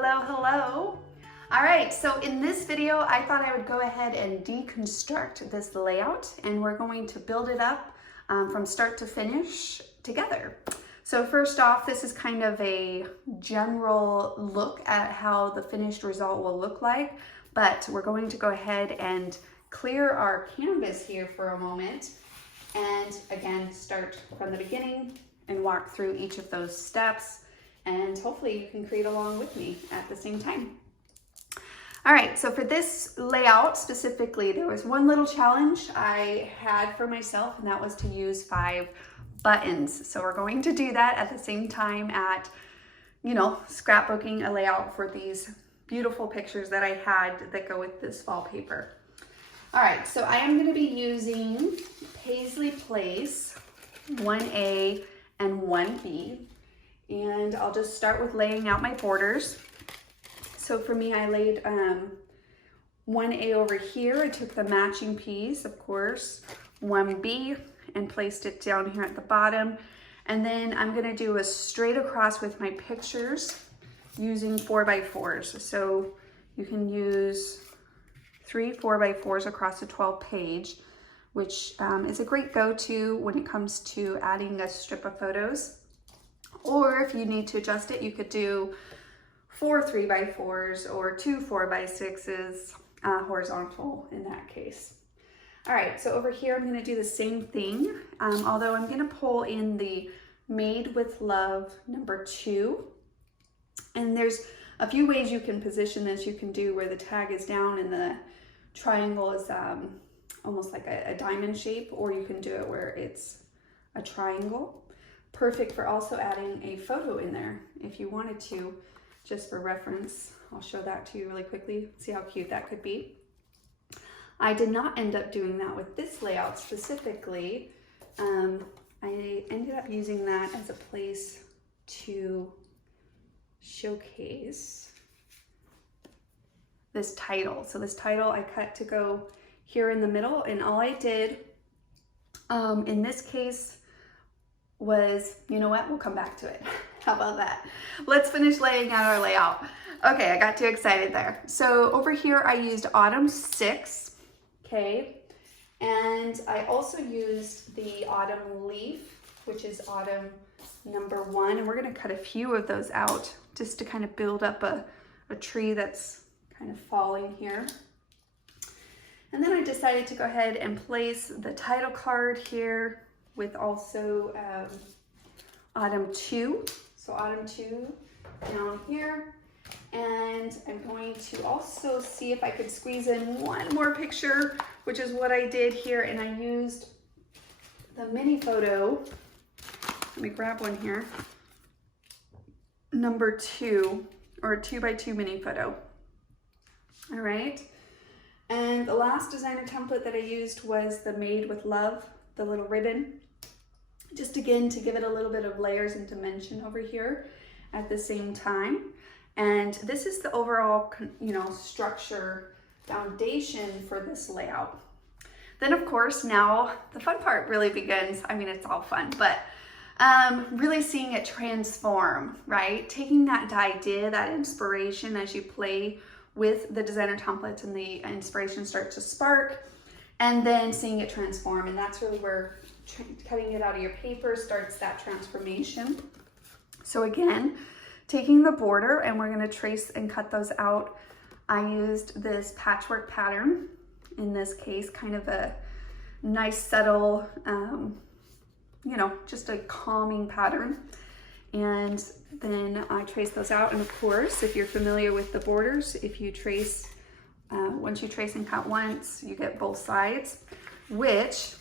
Hello, hello. All right, so in this video, I thought I would go ahead and deconstruct this layout, and we're going to build it up from start to finish together. So first off, this is kind of a general look at how the finished result will look like, but we're going to go ahead and clear our canvas here for a moment, and again, start from the beginning and walk through each of those steps, and hopefully you can create along with me at the same time. All right, so for this layout specifically, there was one little challenge I had for myself, and that was to use 5 buttons. So we're going to do that at the same time at, scrapbooking a layout for these beautiful pictures that I had that go with this fall paper. All right, so I am gonna be using Paisley Place 1A and 1B. And I'll just start with laying out my borders. So for me, I laid 1A over here. I took the matching piece, of course, 1B, and placed it down here at the bottom. And then I'm gonna do a straight across with my pictures using 4x4s. So you can use 3 4x4s across the 12 page, which is a great go-to when it comes to adding a strip of photos. Or if you need to adjust it, you could do 4 3x4s or 2 4x6s, horizontal in that case. All right, so over here, I'm gonna do the same thing, although I'm gonna pull in the Made with Love number 2. And there's a few ways you can position this. You can do where the tag is down and the triangle is almost like a diamond shape, or you can do it where it's a triangle. Perfect for also adding a photo in there if you wanted to, just for reference. I'll show that to you really quickly, see how cute that could be. I did not end up doing that with this layout specifically. I ended up using that as a place to showcase this title. So this title I cut to go here in the middle, and all I did in this case was, you know what, we'll come back to it. How about that? Let's finish laying out our layout. Okay, I got too excited there. So over here I used Autumn 6, okay? And I also used the Autumn Leaf, which is Autumn number 1. And we're gonna cut a few of those out just to kind of build up a tree that's kind of falling here. And then I decided to go ahead and place the title card here with also Autumn 2. So Autumn 2 down here. And I'm going to also see if I could squeeze in one more picture, which is what I did here. And I used the mini photo. Let me grab one here. Number 2, or a 2x2 mini photo. All right. And the last designer template that I used was the Made with Love, the little ribbon. Just again, to give it a little bit of layers and dimension over here at the same time. And this is the overall, structure foundation for this layout. Then of course, now the fun part really begins. I mean, it's all fun, but really seeing it transform, right? Taking that idea, that inspiration as you play with the designer templates and the inspiration starts to spark, and then seeing it transform. And that's really where cutting it out of your paper starts that transformation. So again, taking the border, and we're gonna trace and cut those out. I used this patchwork pattern, in this case, kind of a nice, subtle, just a calming pattern. And then I trace those out. And of course, if you're familiar with the borders, if you trace, once you trace and cut once, you get both sides, which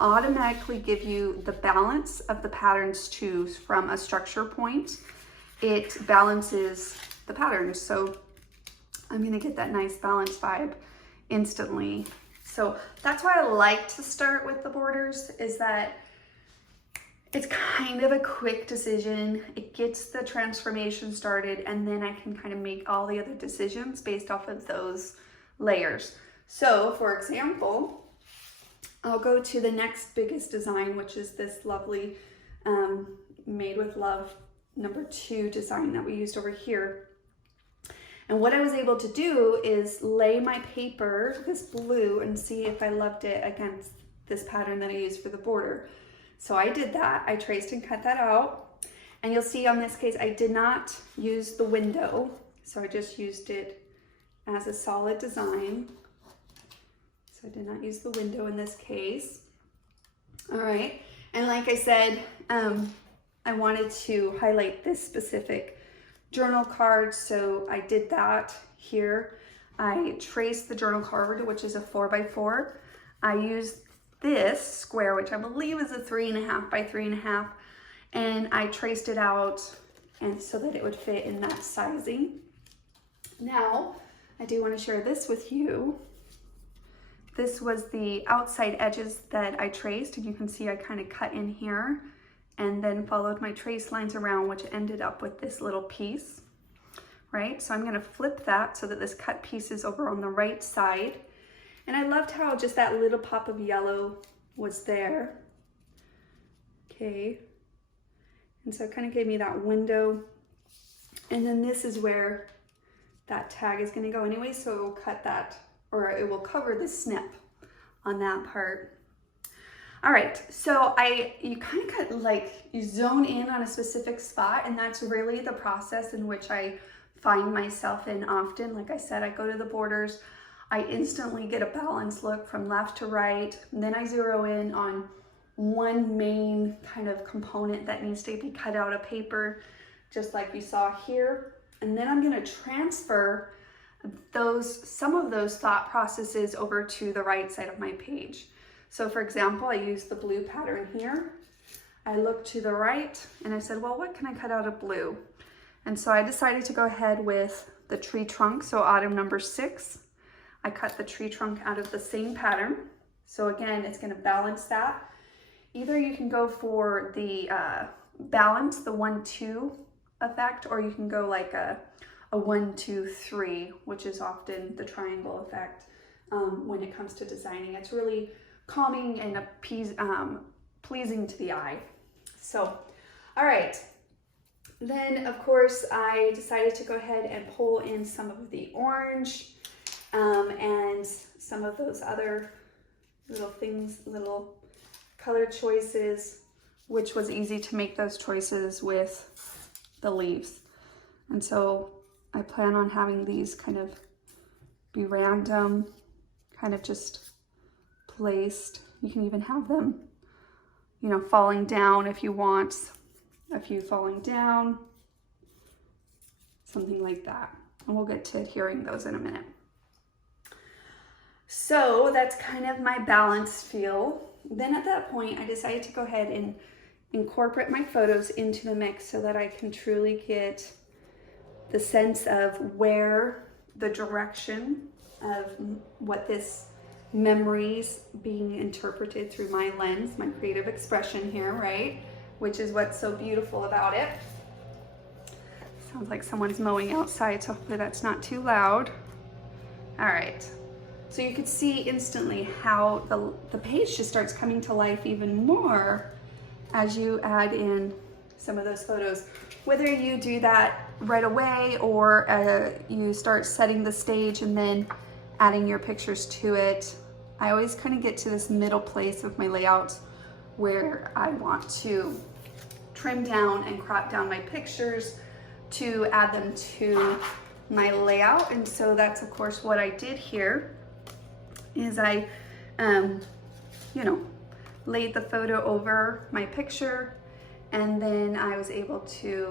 automatically give you the balance of the patterns too. From a structure point, it balances the patterns. So I'm gonna get that nice balance vibe instantly. So that's why I like to start with the borders, is that it's kind of a quick decision. It gets the transformation started, and then I can kind of make all the other decisions based off of those layers. So for example, I'll go to the next biggest design, which is this lovely Made with Love number 2 design that we used over here. And what I was able to do is lay my paper, this blue, and see if I loved it against this pattern that I used for the border. So I did that. I traced and cut that out. And you'll see on this case, I did not use the window. So I just used it as a solid design. So I did not use the window in this case. All right. And like I said, I wanted to highlight this specific journal card, so I did that here. I traced the journal card, which is a 4x4. I used this square, which I believe is a 3.5 by 3.5, and I traced it out and so that it would fit in that sizing. Now, I do want to share this with you. This was the outside edges that I traced, and you can see I kind of cut in here and then followed my trace lines around, which ended up with this little piece, right? So I'm gonna flip that so that this cut piece is over on the right side. And I loved how just that little pop of yellow was there. Okay, and so it kind of gave me that window. And then this is where that tag is gonna go anyway, so it will cut that, or it will cover the snip on that part. All right, so you kind of you zone in on a specific spot, and that's really the process in which I find myself in often. Like I said, I go to the borders, I instantly get a balanced look from left to right, and then I zero in on one main kind of component that needs to be cut out of paper, just like you saw here. And then I'm gonna transfer some of those thought processes over to the right side of my page. So for example, I used the blue pattern here. I looked to the right and I said, well, what can I cut out of blue? And so I decided to go ahead with the tree trunk, so item number 6. I cut the tree trunk out of the same pattern. So again, it's gonna balance that. Either you can go for the balance, the 1-2 effect, or you can go like a 1-2-3, which is often the triangle effect when it comes to designing. It's really calming and pleasing to the eye. So, all right. Then of course I decided to go ahead and pull in some of the orange and some of those other little things, little color choices, which was easy to make those choices with the leaves. And so I plan on having these kind of be random, kind of just placed. You can even have them, you know, falling down if you want, a few falling down, something like that. And we'll get to adhering those in a minute. So that's kind of my balanced feel. Then at that point, I decided to go ahead and incorporate my photos into the mix so that I can truly get the sense of where the direction of what this memories being interpreted through my lens, my creative expression here, right? Which is what's so beautiful about it. Sounds like someone's mowing outside, so hopefully that's not too loud. All right, so you could see instantly how the page just starts coming to life even more as you add in some of those photos. Whether you do that right away or you start setting the stage and then adding your pictures to it, I always kind of get to this middle place of my layout where I want to trim down and crop down my pictures to add them to my layout. And so that's of course what I did here is I, you know, laid the photo over my picture, and then I was able to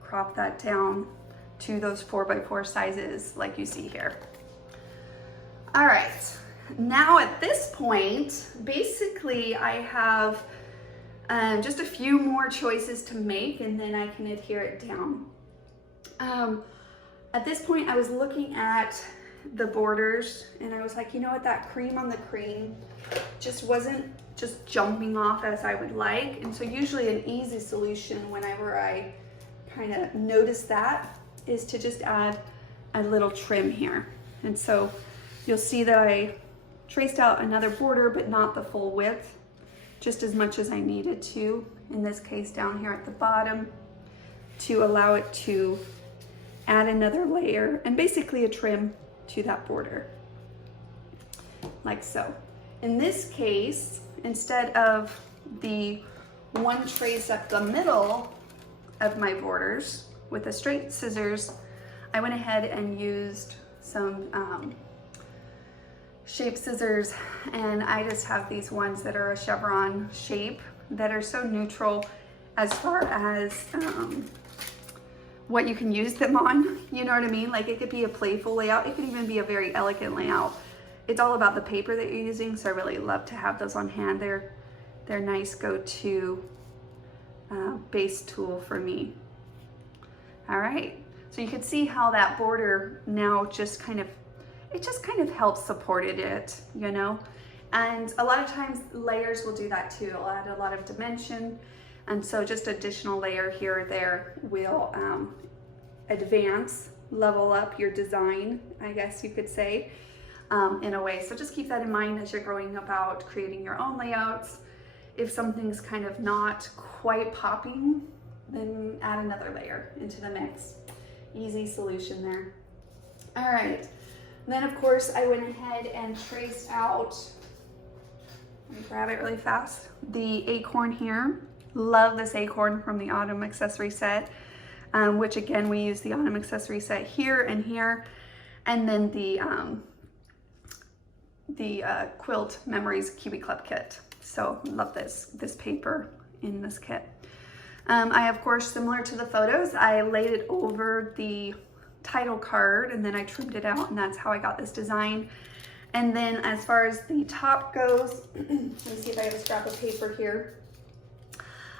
crop that down to those 4x4 sizes like you see here. All right, now at this point, basically I have just a few more choices to make, and then I can adhere it down. At this point, I was looking at the borders and I was like, you know what, that cream on the cream just wasn't just jumping off as I would like. And so usually an easy solution whenever I kind of notice that is to just add a little trim here. And so you'll see that I traced out another border, but not the full width, just as much as I needed to, in this case down here at the bottom, to allow it to add another layer and basically a trim to that border, like so. In this case, instead of the one trace up the middle of my borders with the straight scissors, I went ahead and used some shape scissors, and I just have these ones that are a chevron shape that are so neutral as far as what you can use them on, you know what I mean? Like, it could be a playful layout, it could even be a very elegant layout. It's all about the paper that you're using, so I really love to have those on hand. They're nice go-to base tool for me. All right, so you can see how that border now just kind of helps support it, you know? And a lot of times layers will do that too. It'll add a lot of dimension. And so just additional layer here or there will level up your design, I guess you could say, in a way. So just keep that in mind as you're going about creating your own layouts. If something's kind of not quite popping, then add another layer into the mix. Easy solution there. All right. Then of course I went ahead and traced out, let me grab it really fast, the acorn here. Love this acorn from the autumn accessory set, which again, we use the autumn accessory set here and here. And then the Quilt Memories Kiwi Club kit. So love this paper in this kit. I, of course, similar to the photos, I laid it over the title card and then I trimmed it out, and that's how I got this design. And then as far as the top goes, let me see if I have a scrap of paper here.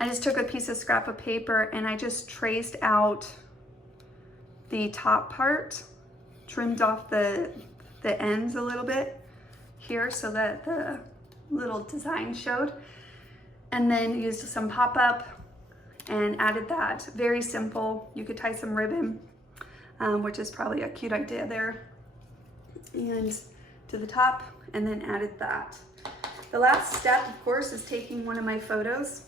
I just took a piece of scrap of paper and I just traced out the top part, trimmed off the ends a little bit here so that the little design showed, and then used some pop-up and added that. Very simple. You could tie some ribbon, which is probably a cute idea there, and to the top, and then added that. The last step, of course, is taking one of my photos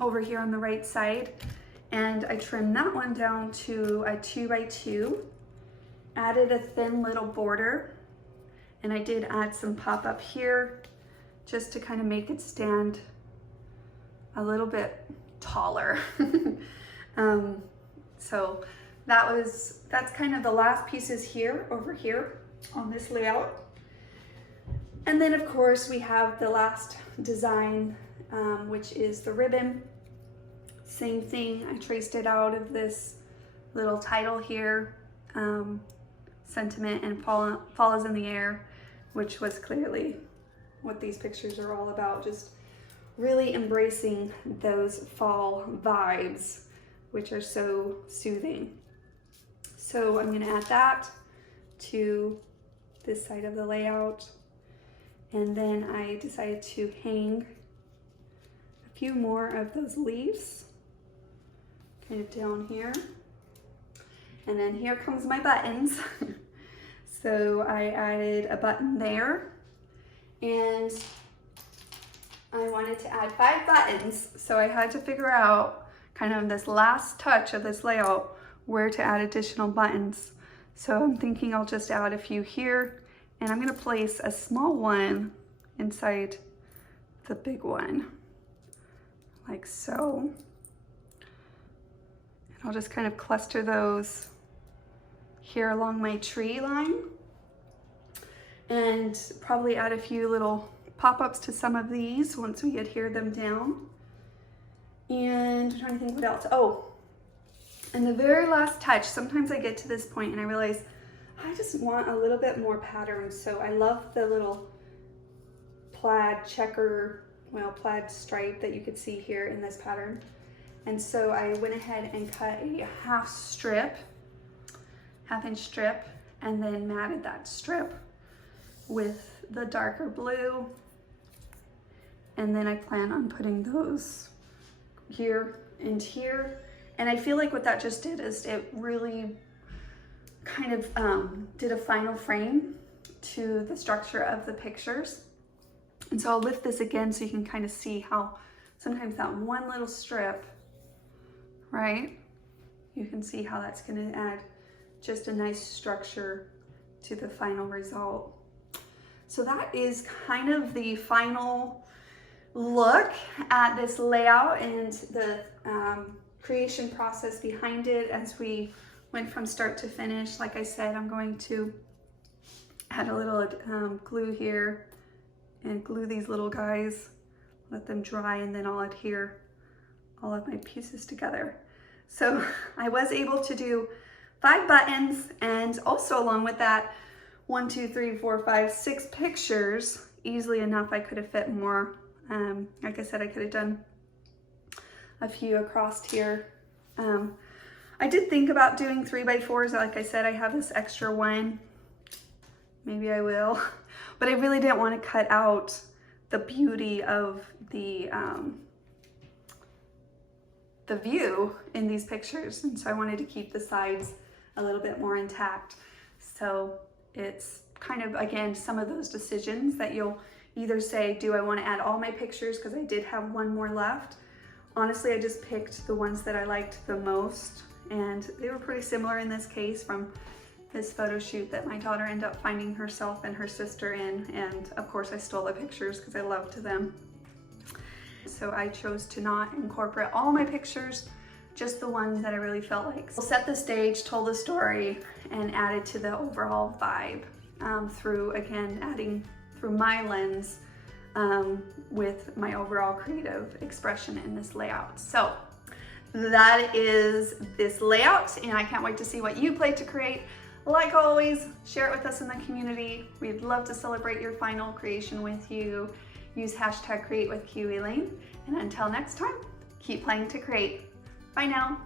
over here on the right side, and I trimmed that one down to a 2x2, added a thin little border, and I did add some pop-up here just to kind of make it stand a little bit taller. So that's kind of the last pieces here, over here on this layout. And then of course we have the last design, which is the ribbon. Same thing, I traced it out of this little title here, Sentiment and Fall is in the Air, which was clearly what these pictures are all about, just really embracing those fall vibes, which are so soothing. So I'm gonna add that to this side of the layout. And then I decided to hang a few more of those leaves kind of down here. And then here comes my buttons. So I added a button there, and I wanted to add 5 buttons. So I had to figure out kind of this last touch of this layout where to add additional buttons. So I'm thinking I'll just add a few here, and I'm gonna place a small one inside the big one, like so. And I'll just kind of cluster those here along my tree line, and probably add a few little pop-ups to some of these once we adhere them down. And I'm trying to think what else. Oh, and the very last touch, sometimes I get to this point and I realize I just want a little bit more pattern. So I love the little plaid checker, well, plaid stripe that you could see here in this pattern. And so I went ahead and cut a half-inch strip, and then matted that strip with the darker blue. And then I plan on putting those here and here. And I feel like what that just did is it really kind of did a final frame to the structure of the pictures. And so I'll lift this again so you can kind of see how sometimes that one little strip, right? You can see how that's gonna add just a nice structure to the final result. So that is kind of the final look at this layout and the creation process behind it as we went from start to finish. Like I said, I'm going to add a little glue here and glue these little guys, let them dry, and then I'll adhere all of my pieces together. So I was able to do 5 buttons, and also along with that, 1, 2, 3, 4, 5, 6 pictures. Easily enough, I could have fit more. Like I said, I could have done a few across here. I did think about doing 3x4s. Like I said, I have this extra one. Maybe I will, but I really didn't want to cut out the beauty of the view in these pictures, and so I wanted to keep the sides a little bit more intact. So it's kind of, again, some of those decisions that you'll either say, do I want to add all my pictures, because I did have one more left. Honestly, I just picked the ones that I liked the most, and they were pretty similar in this case from this photo shoot that my daughter ended up finding herself and her sister in, and of course I stole the pictures because I loved them. So I chose to not incorporate all my pictures, just the ones that I really felt like set the stage, told the story, and added to the overall vibe through, again, adding through my lens with my overall creative expression in this layout. So that is this layout, and I can't wait to see what you plan to create. Like always, share it with us in the community. We'd love to celebrate your final creation with you. Use #CreateWithKiwiLane. And until next time, keep playing to create. Bye now.